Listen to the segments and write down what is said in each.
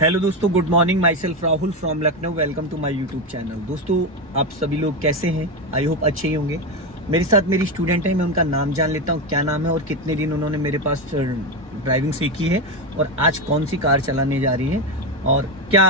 Hello दोस्तों, good morning. Myself Rahul from Lucknow. Welcome to my YouTube channel. दोस्तों, आप सभी लोग कैसे हैं? आई होप अच्छे ही होंगे। मेरे साथ मेरी स्टूडेंट है, मैं उनका नाम जान लेता हूँ, क्या नाम है और कितने दिन उन्होंने मेरे पास ड्राइविंग सीखी है और आज कौन सी कार चलाने जा रही है और क्या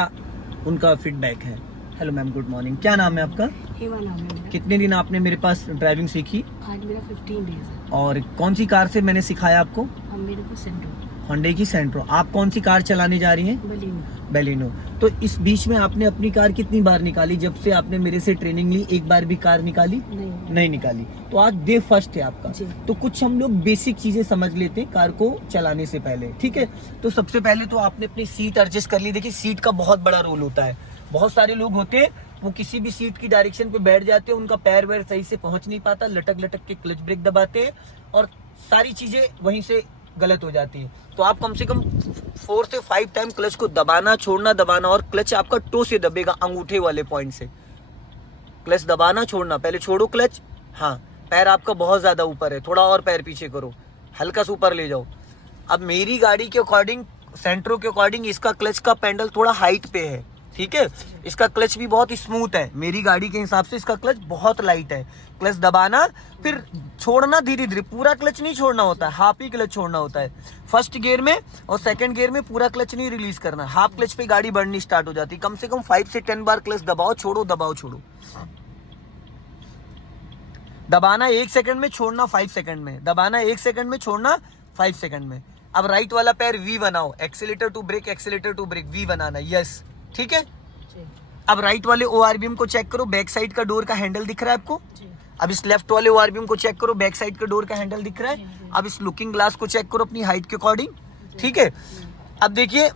उनका फीडबैक है। Hello ma'am, good morning. क्या नाम है आपका? हेमा नाम है मेरा। कितने दिन आपने मेरे पास ड्राइविंग सीखी? आज मेरा 15 डेज है। और कौन सी कार से मैंने सिखाया आपको? अब मेरे को सेंट्रो होंडा की सेंट्रो। आप कौन सी कार चलाने जा रही हैं? बलिनो। बेलिनो। तो इस बीच में आपने अपनी कार कितनी बार निकाली? जब से आपने मेरे से ट्रेनिंग ली एक बार भी कार निकाली नहीं निकाली। तो आज डे फर्स्ट है आपका। तो कुछ हम लोग बेसिक चीजें समझ लेते हैं कार को चलाने से पहले, ठीक है? तो सबसे पहले तो आपने अपनी सीट एडजस्ट कर ली। देखिए, सीट का बहुत बड़ा रोल होता है। बहुत सारे लोग होते हैं, वो किसी भी सीट की डायरेक्शन पे बैठ जाते हैं, उनका पैर वैर सही से पहुंच नहीं पाता, लटक लटक के क्लच ब्रेक दबाते हैं और सारी चीजें वहीं से गलत हो जाती है। तो आप कम से कम 4 से 5 टाइम क्लच को दबाना छोड़ना दबाना, और क्लच आपका टो से दबेगा, अंगूठे वाले पॉइंट से क्लच दबाना छोड़ना। पहले छोड़ो क्लच, हाँ, पैर आपका बहुत ज्यादा ऊपर है, थोड़ा और पैर पीछे करो, हल्का सा ऊपर ले जाओ। अब मेरी गाड़ी के अकॉर्डिंग, सेंट्रो के अकॉर्डिंग, इसका क्लच का पेंडल थोड़ा हाइट पे है, ठीक है? इसका क्लच भी बहुत स्मूथ है। मेरी गाड़ी के हिसाब से इसका क्लच बहुत लाइट है। क्लच दबाना फिर छोड़ना धीरे धीरे, पूरा क्लच नहीं छोड़ना होता है, हाफ ही क्लच छोड़ना होता है। फर्स्ट गियर में और सेकंड गियर में पूरा क्लच नहीं रिलीज करना, हाफ क्लच पे गाड़ी बढ़नी स्टार्ट हो जाती है। कम से कम 5 से 10 बार क्लच दबाओ छोड़ो, दबाओ छोड़ो। दबाना 1 सेकंड में, छोड़ना 5 सेकंड में, दबाना 1 सेकंड में, छोड़ना 5 सेकंड में। अब राइट वाला पैर वी बनाओ, accelerator to brake, accelerator to brake, V बनाना, यस, ठीक है? अब राइट वाले ओआरबीएम को चेक करो, बैक साइड का डोर का हैंडल दिख रहा है आपको? अब इस लेफ्ट वाले ओआरबीएम को चेक करो, बैक साइड का डोर का हैंडल दिख रहा है? अब इस लुकिंग ग्लास को चेक करो अपनी हाइट के अकॉर्डिंग, ठीक है? अब देखिए,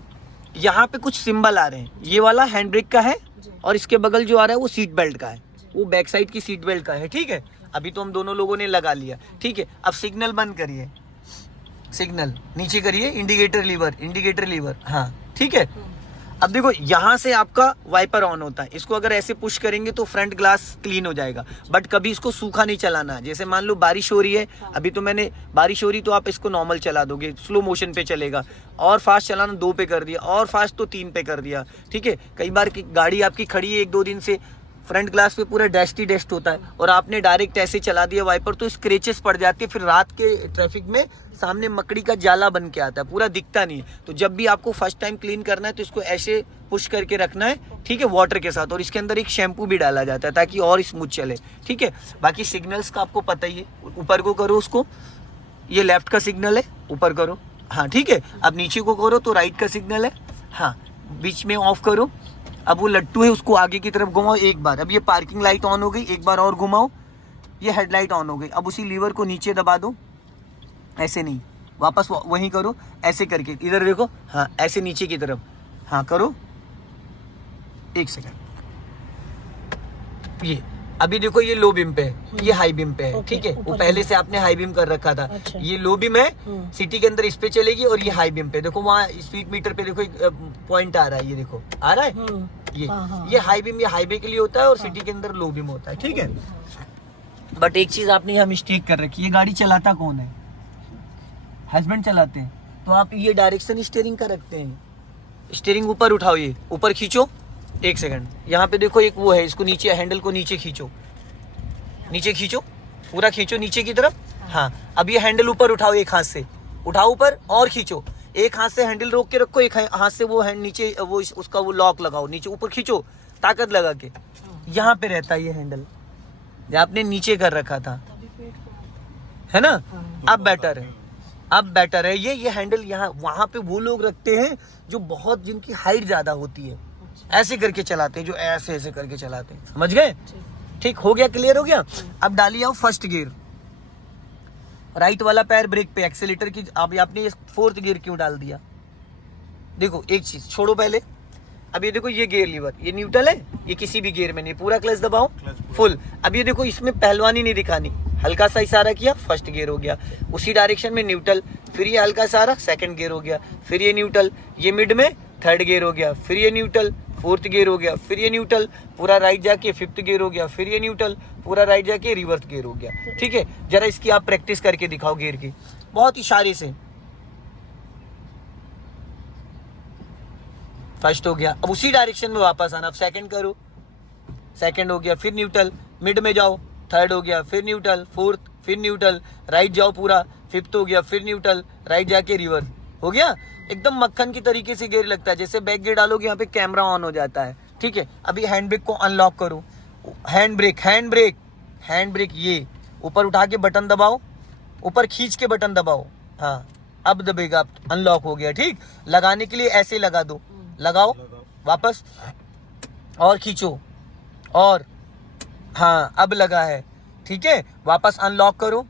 यहाँ पे कुछ सिंबल आ रहे हैं। ये वाला हैंड ब्रेक का है और इसके बगल जो आ रहा है वो सीट बेल्ट का है, वो बैक साइड की सीट बेल्ट का है, ठीक है? अभी तो हम दोनों लोगों ने लगा लिया, ठीक है? अब सिग्नल बंद करिए, सिग्नल नीचे करिए, इंडिकेटर लीवर, हाँ, ठीक है? अब देखो, यहाँ से आपका वाइपर ऑन होता है, इसको अगर ऐसे पुश करेंगे तो फ्रंट ग्लास क्लीन हो जाएगा, बट कभी इसको सूखा नहीं चलाना। जैसे मान लो बारिश हो रही है, अभी तो मैंने बारिश हो रही तो आप इसको नॉर्मल चला दोगे, स्लो मोशन पे चलेगा, और फास्ट चलाना 2 पे कर दिया, और फास्ट तो 3 पे कर दिया, ठीक है? कई बार की गाड़ी आपकी खड़ी है 1-2 दिन से, फ्रंट ग्लास पे पूरा डस्ट होता है और आपने डायरेक्ट ऐसे चला दिया वाइपर तो स्क्रेचेस पड़ जाती है, फिर रात के ट्रैफिक में सामने मकड़ी का जाला बन के आता है, पूरा दिखता नहीं है। तो जब भी आपको फर्स्ट टाइम क्लीन करना है तो इसको ऐसे पुश करके रखना है, ठीक है, वाटर के साथ, और इसके अंदर एक शैम्पू भी डाला जाता है ताकि और स्मूथ चले, ठीक है? बाकी सिग्नल्स का आपको पता ही है, ऊपर को करो उसको, ये लेफ्ट का सिग्नल है, ऊपर करो, हाँ, ठीक है? अब नीचे को करो तो राइट का सिग्नल है, हाँ, बीच में ऑफ करो। अब वो लट्टू है उसको आगे की तरफ घुमाओ एक बार। अब ये पार्किंग लाइट ऑन हो गई, एक बार और घुमाओ, ये हेडलाइट ऑन हो गई। अब उसी लीवर को नीचे दबा दो, ऐसे नहीं, वापस वहीं करो, ऐसे करके इधर देखो, हाँ, ऐसे नीचे की तरफ, हाँ, करो, 1 सेकंड। ये अभी देखो, ये लो बीम पे है, ये हाई बीम पे है, ठीक है? वो पहले से आपने हाई बीम कर रखा था। अच्छा। ये लो बीम है, सिटी के अंदर इस पे चलेगी, और ये हाई बीम पे देखो, वहाँ स्पीड मीटर पे देखो एक पॉइंट आ रहा है, ये देखो आ रहा है, ये हाई बीम, ये हाईवे के लिए होता है और सिटी के अंदर लो बीम होता है, ठीक है? बट एक चीज आपने यहाँ मिस्टेक कर रखी है, गाड़ी चलाता कौन है? हस्बैंड चलाते हैं। तो आप ये डायरेक्शन स्टीयरिंग का रखते हैं, स्टीयरिंग ऊपर उठाओ, ये ऊपर खींचो, 1 सेकंड, यहाँ पे देखो एक वो है, इसको नीचे, हैंडल को नीचे खींचो, नीचे खींचो, पूरा खींचो नीचे की तरफ, हाँ। अब ये हैंडल ऊपर उठाओ, एक हाथ से उठाओ ऊपर और खींचो, एक हाथ से हैंडल रोक के रखो, एक हाथ से वो हैंड नीचे, वो उसका वो लॉक लगाओ, नीचे ऊपर खींचो, ताकत लगा के, यहाँ पे रहता है ये हैंडल, जो आपने नीचे कर रखा था, है ना? अब बेटर है, अब बेटर है। ये हैंडल यहाँ, वहां पे वो लोग रखते हैं जो बहुत, जिनकी हाइट ज्यादा होती है, ऐसे करके चलाते हैं, जो ऐसे ऐसे करके चलाते हैं, समझ गए? ठीक हो गया, क्लियर हो गया? अब डालिए आओ फर्स्ट गियर, राइट वाला पैर ब्रेक पे, एक्सीलेटर की, अब आपने ये 4th गियर क्यों डाल दिया? देखो, एक चीज छोड़ो पहले, अब ये देखो, ये गियर लीवर, ये न्यूट्रल है, ये किसी भी गियर में नहीं, पूरा क्लच दबाओ फुल। अब ये देखो, इसमें पहलवानी नहीं दिखानी, हल्का सा इशारा किया, फर्स्ट गियर हो गया, उसी डायरेक्शन में न्यूट्रल, फिर ये हल्का इशारा, सेकंड गियर हो गया, फिर ये न्यूट्रल, ये मिड में 3rd गियर हो गया, फिर ये न्यूट्रल, 4th गियर हो गया, फिर ये न्यूट्रल, पूरा राइट जाके 5th गियर हो गया, फिर ये न्यूट्रल, पूरा राइट जाके रिवर्स गियर हो गया, ठीक है? जरा इसकी आप प्रैक्टिस करके दिखाओ गियर की, बहुत इशारे से। फर्स्ट हो गया, अब उसी डायरेक्शन में वापस आना। अब सेकंड करो, सेकंड हो गया, फिर न्यूट्रल, मिड में जाओ, थर्ड हो गया, फिर न्यूट्रल, फोर्थ, फिर न्यूट्रल, राइट जाओ पूरा, फिफ्थ हो गया, फिर न्यूट्रल, राइट जाके रिवर्स। हो गया, एकदम मक्खन की तरीके से गियर लगता है। जैसे बैक गियर डालोगे यहाँ पे कैमरा ऑन हो जाता है। ठीक है, अभी हैंड ब्रेक को अनलॉक करो, hand brake, hand brake, hand brake, ये ऊपर उठा के बटन दबाओ, ऊपर खींच के बटन दबाओ, हाँ अब दबेगा, अनलॉक हो गया। ठीक, लगाने के लिए ऐसे लगा दो, लगाओ वापस, और खींचो, और हाँ अब लगा है। ठीक है, वापस अनलॉक करो,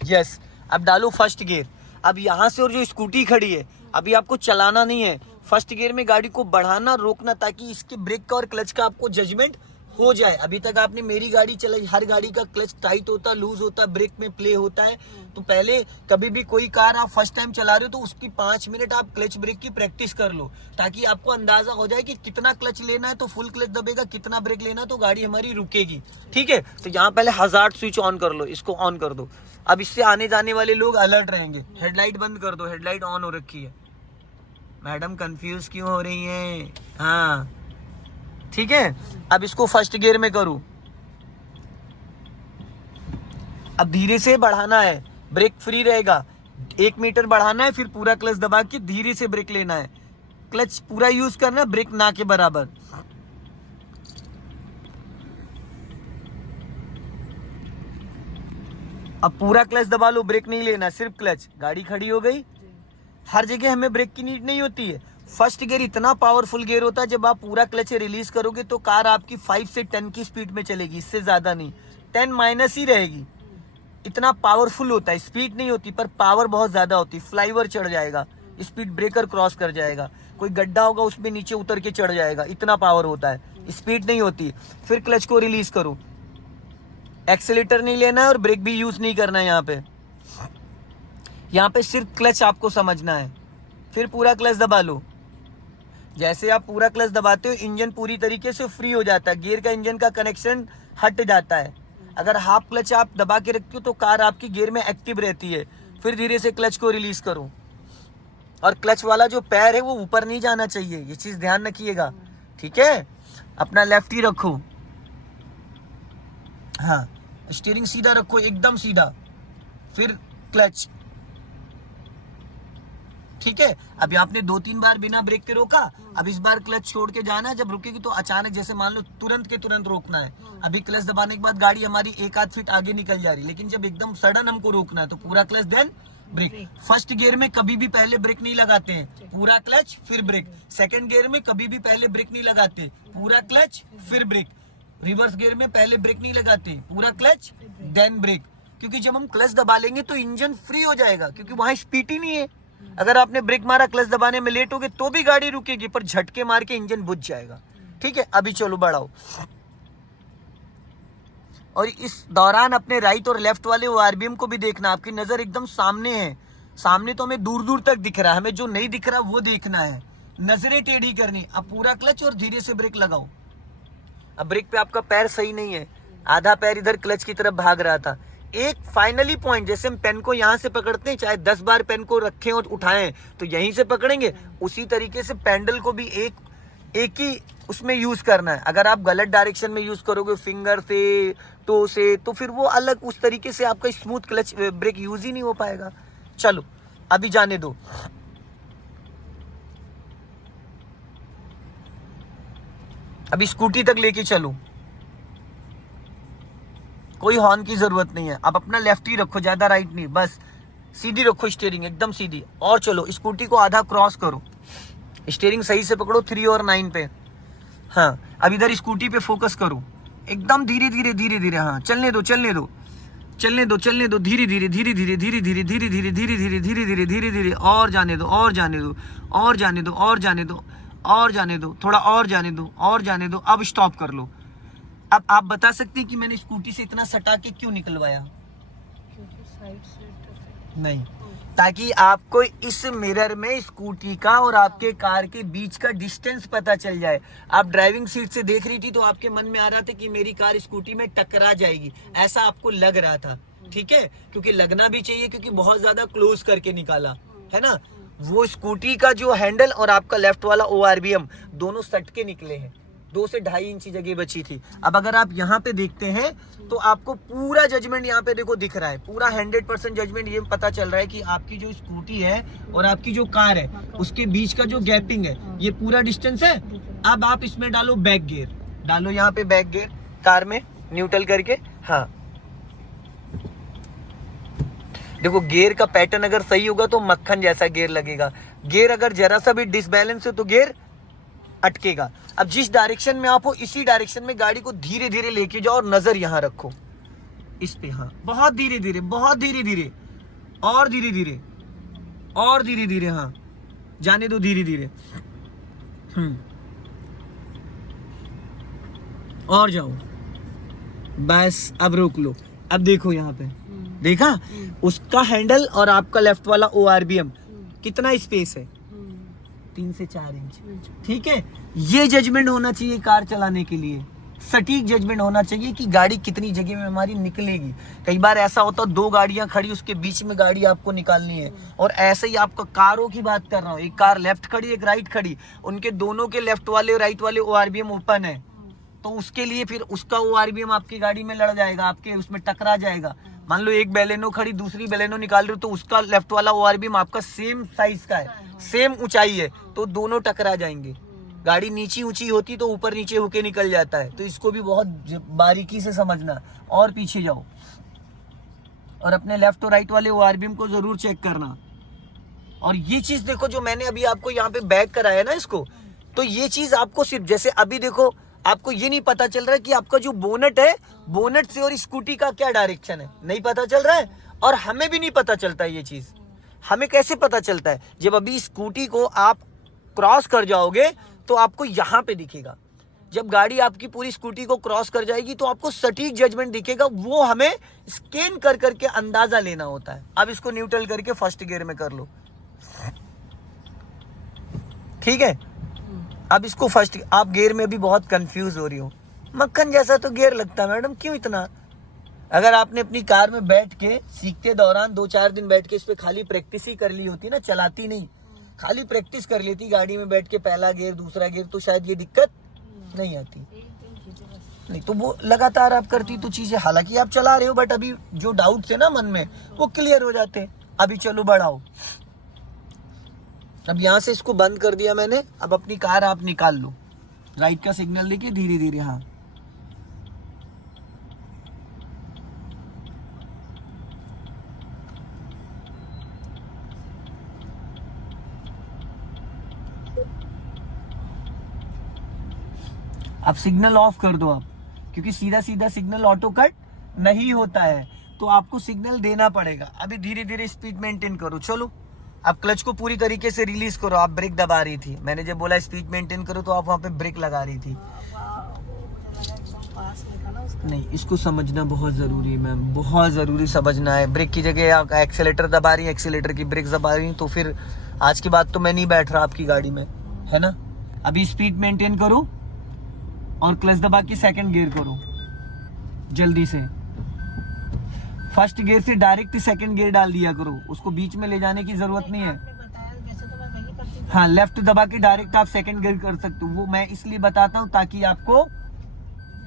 यस। अब डालो फर्स्ट गियर। अब यहाँ से और जो स्कूटी खड़ी है, अभी आपको चलाना नहीं है, फर्स्ट गियर में गाड़ी को बढ़ाना रोकना, ताकि इसके ब्रेक का और क्लच का आपको जजमेंट हो जाए। अभी तक आपने मेरी गाड़ी चलाई, हर गाड़ी का क्लच टाइट होता, लूज होता, ब्रेक में प्ले होता है। तो पहले कभी भी कोई कार आप फर्स्ट टाइम चला रहे हो तो उसकी 5 मिनट आप क्लच ब्रेक की प्रैक्टिस कर लो, ताकि आपको अंदाजा हो जाए कि कितना क्लच लेना है तो फुल क्लच दबेगा, कितना ब्रेक लेना तो गाड़ी हमारी रुकेगी। ठीक है, तो यहाँ पहले हजार्ड स्विच ऑन कर लो, इसको ऑन कर दो। अब इससे आने जाने वाले लोग अलर्ट रहेंगे। हेडलाइट बंद कर दो, हेडलाइट ऑन हो रखी है। मैडम कंफ्यूज क्यों हो रही हैं? हाँ ठीक है, अब इसको फर्स्ट गियर में करूं। अब धीरे से बढ़ाना है, ब्रेक फ्री रहेगा, 1 मीटर बढ़ाना है, फिर पूरा क्लच दबा के धीरे से ब्रेक लेना है। क्लच पूरा यूज करना है, ब्रेक ना के बराबर। अब पूरा क्लच दबा लो, ब्रेक नहीं लेना, सिर्फ क्लच। गाड़ी खड़ी हो गई। हर जगह हमें ब्रेक की नीड नहीं होती है। फर्स्ट गियर इतना पावरफुल गियर होता है, जब आप पूरा क्लच रिलीज करोगे तो कार आपकी 5 से 10 की स्पीड में चलेगी, इससे ज्यादा नहीं, 10 माइनस ही रहेगी। इतना पावरफुल होता है, स्पीड नहीं होती पर पावर बहुत ज्यादा होती है। फ्लाईओवर चढ़ जाएगा, स्पीड ब्रेकर क्रॉस कर जाएगा, कोई गड्ढा होगा उसमें नीचे उतर के चढ़ जाएगा, इतना पावर होता है, स्पीड नहीं होती। फिर क्लच को रिलीज करो, एक्सेलेटर नहीं लेना है और ब्रेक भी यूज नहीं करना है। यहाँ पे सिर्फ क्लच आपको समझना है। फिर पूरा क्लच दबा लो। जैसे आप पूरा क्लच दबाते हो, इंजन पूरी तरीके से फ्री हो जाता है, गियर का इंजन का कनेक्शन हट जाता है। अगर हाफ क्लच आप दबा के रखते हो तो कार आपकी गियर में एक्टिव रहती है। फिर धीरे से क्लच को रिलीज करो, और क्लच वाला जो पैर है वो ऊपर नहीं जाना चाहिए, ये चीज ध्यान रखिएगा। ठीक है, अपना लेफ्ट ही रखो, हाँ स्टीयरिंग सीधा रखो, एकदम सीधा। फिर क्लच। ठीक है, अभी आपने 2-3 बार बिना ब्रेक के रोका, अब इस बार क्लच छोड़ के जाना है। जब रुकेगी तो अचानक, जैसे मान लो तुरंत के तुरंत रोकना है। अभी क्लच दबाने के बाद गाड़ी हमारी 1-8 फीट आगे निकल जा रही है, लेकिन जब एकदम सडन हमको रोकना है तो पूरा clutch then brake. First gear में कभी भी पहले ब्रेक नहीं लगाते हैं, पूरा क्लच फिर ब्रेक। सेकंड गियर में कभी भी पहले ब्रेक नहीं लगाते, पूरा क्लच फिर ब्रेक। रिवर्स गियर में पहले ब्रेक नहीं लगाते, पूरा क्लच देन ब्रेक। क्योंकि जब हम क्लच दबा लेंगे तो इंजन फ्री हो जाएगा, क्योंकि वहां स्पीड ही नहीं है। अगर आपने ब्रेक मारा, क्लच दबाने में लेट हो गए तो भी गाड़ी रुकेगी, पर झटके मार के इंजन बुझ जाएगा। ठीक है, अभी चलो बढ़ाओ। और इस दौरान अपने राइट और लेफ्ट वाले आरबीएम को भी देखना। आपकी नजर एकदम सामने है, सामने तो हमें दूर दूर तक दिख रहा है, हमें जो नहीं दिख रहा वो देखना है, नजरें टेढ़ी करनी। अब पूरा क्लच और धीरे से ब्रेक लगाओ। अब ब्रेक पे आपका पैर सही नहीं है, आधा पैर इधर क्लच की तरफ भाग रहा था। एक फाइनली पॉइंट, जैसे हम पेन को यहाँ से पकड़ते हैं, चाहे 10 बार पेन को रखें और उठाएं तो यहीं से पकड़ेंगे, उसी तरीके से पैडल को भी एक ही उसमें यूज करना है। अगर आप गलत डायरेक्शन में यूज करोगे, फिंगर से, टो से, तो फिर वो अलग उस तरीके से आपका स्मूथ क्लच ब्रेक यूज ही नहीं हो पाएगा। चलो अभी जाने दो। अभी स्कूटी तक लेके चलो, कोई हॉर्न की जरूरत नहीं है। अब अपना लेफ्ट ही रखो, ज्यादा राइट नहीं, बस सीधी रखो स्टीयरिंग एकदम सीधी। और चलो स्कूटी को आधा क्रॉस करो, स्टीयरिंग सही से पकड़ो 3 और 9 पे। हाँ अब इधर स्कूटी पे फोकस करो, एकदम धीरे धीरे धीरे धीरे। हाँ चलने दो चलने दो चलने दो चलने दो, धीरे धीरे धीरे धीरे धीरे धीरे धीरे धीरे धीरे धीरे धीरे धीरे धीरे धीरे। और जाने दो और जाने दो और जाने दो और जाने दो और जाने दो, थोड़ा और जाने दो और जाने दो। अब स्टॉप कर लो। अब आप बता सकते हैं कि मैंने स्कूटी से इतना सटा के क्यों निकलवाया? नहीं, ताकि आपको इस मिरर में स्कूटी का और आपके कार के बीच का डिस्टेंस पता चल जाए। आप ड्राइविंग सीट से देख रही थी तो आपके मन में आ रहा था कि मेरी कार स्कूटी में टकरा जाएगी, ऐसा आपको लग रहा था। ठीक है, क्योंकि लगना भी चाहिए, क्योंकि बहुत ज्यादा क्लोज करके निकाला है ना। वो स्कूटी का जो हैंडल और आपका लेफ्ट वाला ORBM दोनों सट के निकले हैं, 2 से 2.5 इंच जगह बची थी। अब अगर आप यहाँ पे देखते हैं तो आपको पूरा जजमेंट यहाँ पे देखो दिख रहा है, पूरा 100% जजमेंट ये पता चल रहा है कि आपकी जो स्कूटी है और आपकी जो कार है उसके बीच का जो गैपिंग है ये पूरा डिस्टेंस है। अब आप इसमें डालो बैक गियर, डालो यहाँ पे बैक गियर कार में न्यूट्रल करके। हाँ देखो गियर का पैटर्न अगर सही होगा तो मक्खन जैसा गियर लगेगा, गियर अगर जरा सा भी डिसबैलेंस है तो गियर अटकेगा। अब जिस डायरेक्शन में आप हो इसी डायरेक्शन में गाड़ी को धीरे धीरे लेके जाओ और नजर यहाँ रखो इस पे। हाँ बहुत धीरे धीरे, बहुत धीरे धीरे, और धीरे धीरे, और धीरे धीरे। हाँ जाने दो धीरे धीरे। और जाओ बस, अब रोक लो। अब देखो यहाँ पे देखा उसका हैंडल और आपका लेफ्ट वाला ORBM कितना स्पेस है, 3 से 4 इंच। ठीक है, ये जजमेंट होना चाहिए कार चलाने के लिए, सटीक जजमेंट होना चाहिए कि गाड़ी कितनी जगह में हमारी निकलेगी। कई बार ऐसा होता है 2 गाड़ियां खड़ी उसके बीच में गाड़ी आपको निकालनी है, और ऐसे ही आपका कारों की बात कर रहा हूँ, एक कार लेफ्ट खड़ी एक राइट खड़ी, उनके दोनों के लेफ्ट वाले और राइट वाले ORBM ओपन है, तो उसके लिए फिर उसका ORBM आपकी गाड़ी में लड़ जाएगा, आपके उसमें टकरा जाएगा। मान लो एक बेलेनो खड़ी दूसरी बेलेनो निकाल रही हो तो उसका लेफ्ट वाला ORBM आपका सेम साइज का है, सेम ऊंचाई है, तो दोनों टकरा जाएंगे। गाड़ी नीची ऊंची होती तो ऊपर नीचे होके निकल जाता है, तो इसको भी बहुत बारीकी से समझना। और पीछे जाओ और अपने लेफ्ट और राइट वाले ORBM को जरूर चेक करना। और ये चीज देखो जो मैंने अभी आपको यहाँ पे बैक कराया ना इसको, तो ये चीज आपको सिर्फ जैसे अभी देखो आपको ये नहीं पता चल रहा है कि आपका जो बोनट है, बोनट से और स्कूटी का क्या डायरेक्शन है, नहीं पता चल रहा है। और हमें भी नहीं पता चलता है ये चीज। हमें कैसे पता चलता है, जब अभी स्कूटी को आप क्रॉस कर जाओगे तो आपको यहाँ पे दिखेगा। जब गाड़ी आपकी पूरी स्कूटी को क्रॉस कर जाएगी तो आपको सटीक जजमेंट दिखेगा, वो हमें स्कैन कर करके अंदाजा लेना होता है। अब इसको न्यूट्रल करके फर्स्ट गियर में कर लो, ठीक है। अब इसको फर्स्ट, आप गियर में भी बहुत कंफ्यूज हो रही हो, मक्खन जैसा तो गियर लगता है मैडम, क्यों इतना। अगर आपने अपनी कार में बैठ के सीखते दौरान 2-4 दिन बैठ के इस पे खाली प्रैक्टिस ही कर ली होती ना, चलाती नहीं, खाली प्रैक्टिस कर लेती गाड़ी में बैठ के, पहला गियर दूसरा गियर, तो शायद ये दिक्कत नहीं आती। नहीं तो वो लगातार आप करती तो चीजें, हालांकि आप चला रहे हो बट अभी जो डाउट थे ना मन में वो क्लियर हो जाते। अभी चलो बढ़ाओ। अब यहाँ से इसको बंद कर दिया मैंने, अब अपनी कार आप निकाल लो, राइट का सिग्नल देके धीरे धीरे। हाँ अब सिग्नल ऑफ कर दो आप, क्योंकि सीधा सीधा सिग्नल ऑटो कट नहीं होता है, तो आपको सिग्नल देना पड़ेगा। अभी धीरे धीरे स्पीड मेंटेन करो। चलो अब क्लच को पूरी तरीके से रिलीज करो। आप ब्रेक दबा रही थी, मैंने जब बोला स्पीड मेंटेन करो तो आप वहां पे ब्रेक लगा रही थी। नहीं, इसको समझना बहुत जरूरी है मैम, बहुत जरूरी समझना है। ब्रेक की जगह आप एक्सेलेटर दबा रही है, एक्सेलेटर की ब्रेक दबा रही है, तो फिर आज के बाद तो मैं नहीं बैठ रहा आपकी गाड़ी में, है ना। अभी स्पीड मेंटेन करो और क्लच दबा के सेकंड गियर करो जल्दी से। फर्स्ट गियर से डायरेक्ट सेकंड गियर डाल दिया करो, उसको बीच में ले जाने की जरूरत नहीं है। हाँ, लेफ्ट दबा के डायरेक्ट आप सेकंड गियर कर सकते हो। वो मैं इसलिए बताता हूँ ताकि आपको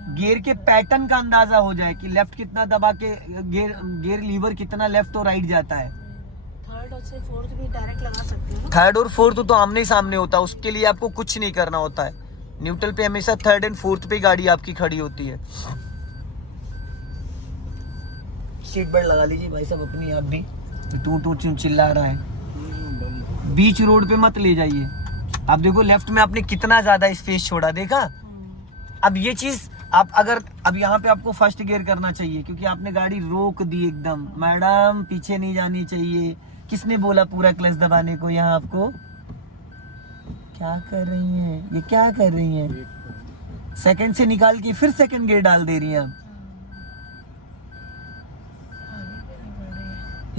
गियर के पैटर्न का अंदाजा हो जाए कि लेफ्ट कितना दबा के गियर लीवर कितना लेफ्ट और राइट जाता है। थर्ड और फोर्थ भी डायरेक्ट लगा सकते हो। थर्ड और फोर्थ तो आमने सामने होता है, उसके लिए आपको कुछ नहीं करना होता है। न्यूट्रल पे हमेशा थर्ड एंड फोर्थ पे गाड़ी आपकी खड़ी होती है। सीट बेल्ट लगा लीजिए भाई साहब अपनी, आप भी टू चिल्ला रहा है। बीच रोड पे मत ले जाइए। आप देखो लेफ्ट में आपने कितना ज्यादा स्पेस छोड़ा, देखा। अब ये चीज आप अगर अब यहाँ पे आपको फर्स्ट गियर करना चाहिए, क्योंकि आपने गाड़ी रोक दी एकदम। मैडम पीछे नहीं जानी चाहिए। किसने बोला पूरा क्लच दबाने को यहाँ आपको? क्या कर रही हैं ये, क्या कर रही हैं? सेकंड से निकाल के फिर सेकंड गियर डाल दे रही हैं आप।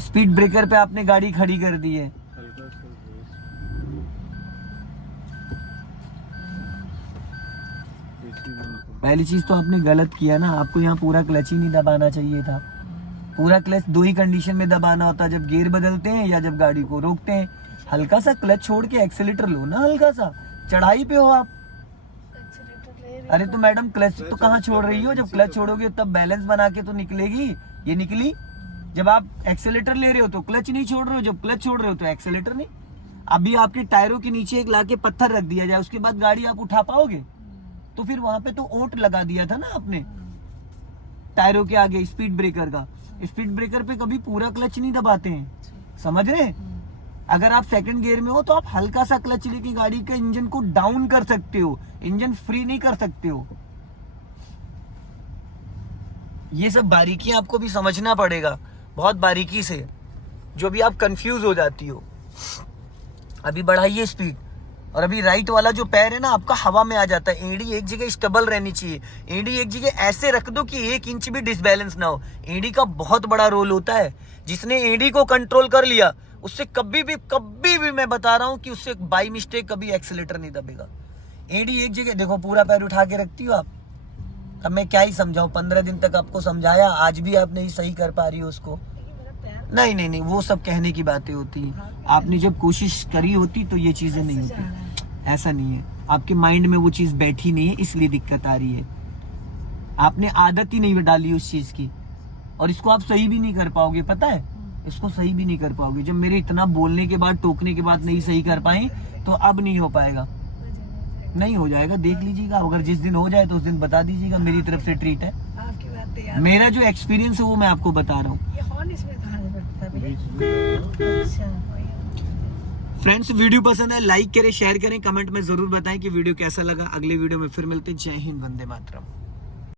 स्पीड ब्रेकर पे आपने गाड़ी खड़ी कर दी है। पहली चीज तो आपने गलत किया ना, आपको यहाँ पूरा क्लच ही नहीं दबाना चाहिए था। पूरा क्लच दो ही कंडीशन में दबाना होता है, जब गियर बदलते हैं या जब गाड़ी को रोकते हैं। हल्का सा क्लच छोड़ के एक्सेलेटर लो ना, हल्का सा, चढ़ाई पे हो आप। एक्सीलेटर ले रही अरे तो मैडम क्लच तो कहाँ छोड़ रही हो? जब क्लच छोड़ोगे तब बैलेंस बना के तो निकलेगी, ये निकली। जब आप एक्सेलेटर ले रहे हो तो क्लच नहीं छोड़ रहे हो, जब क्लच छोड़ रहे हो तो एक्सेलेटर नहीं। अभी आपके टायरों के नीचे एक लाके पत्थर रख दिया जाए, उसके बाद गाड़ी आप उठा पाओगे? तो फिर वहां पे तो ओट लगा दिया था ना आपने टायरों के आगे स्पीड ब्रेकर का। स्पीड ब्रेकर पे कभी पूरा क्लच नहीं दबाते हैं, समझ रहे? अगर आप सेकंड गियर में हो तो आप हल्का सा क्लच लेके गाड़ी के इंजन को डाउन कर सकते हो, इंजन फ्री नहीं कर सकते हो। ये सब बारीकियां आपको भी समझना पड़ेगा बहुत बारीकी से, जो भी आप कंफ्यूज हो जाती हो। अभी बढ़ाइए स्पीड, और अभी राइट वाला जो पैर है ना आपका हवा में आ जाता है। एड़ी एक जगह स्टेबल रहनी चाहिए, एड़ी एक जगह ऐसे रख दो कि 1 इंच भी डिसबैलेंस ना हो। एड़ी का बहुत बड़ा रोल होता है। जिसने एड़ी को कंट्रोल कर लिया उससे कभी भी मैं बता रहा हूं कि उससे बाई मिस्टेक कभी एक्सीलेटर नहीं दबेगा। एड़ी एक जगह देखो, पूरा पैर उठा के रखती हो आप। अब मैं क्या ही समझाऊं, 15 दिन तक आपको समझाया, आज भी आप नहीं सही कर पा रही हो उसको। लेकिन मेरा पैर नहीं, वो सब कहने की बातें होती हैं। आपने जब कोशिश करी होती तो ये चीजें नहीं ऐसे जा रहा होती। है। ऐसा नहीं है, आपके माइंड में वो चीज बैठी नहीं है, इसलिए दिक्कत आ रही है। आपने आदत ही नहीं डाली उस चीज की, और इसको आप सही भी नहीं कर पाओगे, पता है? इसको सही भी नहीं कर पाओगे। जब मेरे इतना बोलने के बाद, टोकने के बाद नहीं सही कर पाए तो अब नहीं हो पाएगा, नहीं हो जाएगा। देख लीजिएगा, अगर जिस दिन हो जाए तो उस दिन बता दीजिएगा, मेरी तरफ से ट्रीट है। आपकी बात यार, मेरा जो एक्सपीरियंस है वो मैं आपको बता रहा हूँ। ये हॉर्न इसमें कहाँ से बैठता है भैया? अच्छा, वही। फ्रेंड्स, वीडियो पसंद है लाइक करें, शेयर करें, कमेंट में जरूर बताएं कि वीडियो कैसा लगा। अगले वीडियो में फिर मिलते हैं। जय हिंद, वंदे मातरम।